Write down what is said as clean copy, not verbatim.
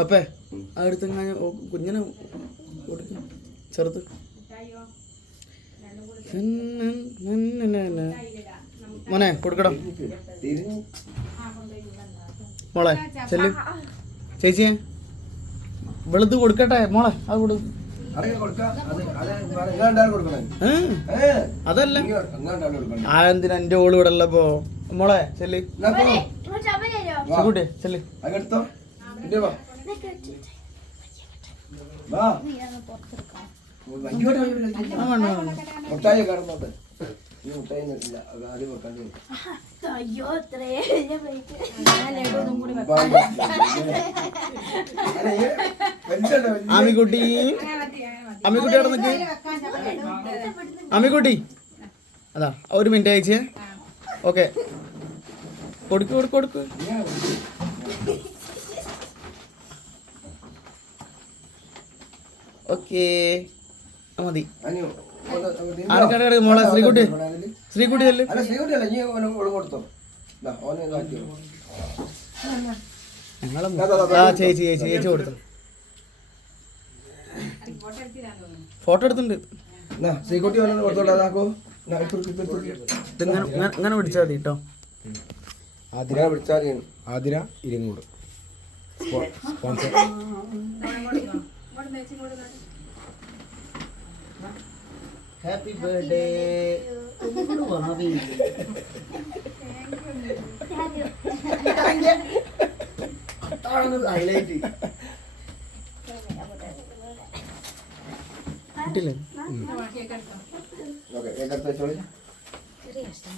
അപ്പേ അടുത്ത് കുഞ്ഞിനെ കൊടുക്കും ചെറുത്. മോനെ കൊടുക്കടോ മോളെ ചെല്ലു. ചേച്ചിയെ വെളുത്ത് കൊടുക്കട്ടെ മോളെ. അത് കൊടുക്കും. അതല്ല എന്തിനാ എന്റെ ഓള് ഇവിടെ ഉള്ളപ്പോ. മോളെ ചെല്ല് കുട്ടിയെ ചെല്ല്. അമ്മിക്കുട്ടി അമ്മിക്കുട്ടി അവിടെ നിൽക്ക്. അമ്മിക്കുട്ടി അതാ ഒരു മിനിറ്റ് അയച്ചേ. ഓക്കെ കൊടുക്ക് കൊടുക്ക് കൊടുക്ക്. ഓക്കേ മതി. മോളെ ശ്രീകുട്ടി ശ്രീകുട്ടി ചെല്ല്. ചേച്ചി ചേച്ചി ചേച്ചി കൊടുത്തു. ഫോട്ടോ എടുത്തിട്ടുണ്ട്. ഇങ്ങനെ പിടിച്ചാൽ മതി കേട്ടോ. Athira 200 sponsor. Happy birthday. Highlight കിട്ടില്ലേ?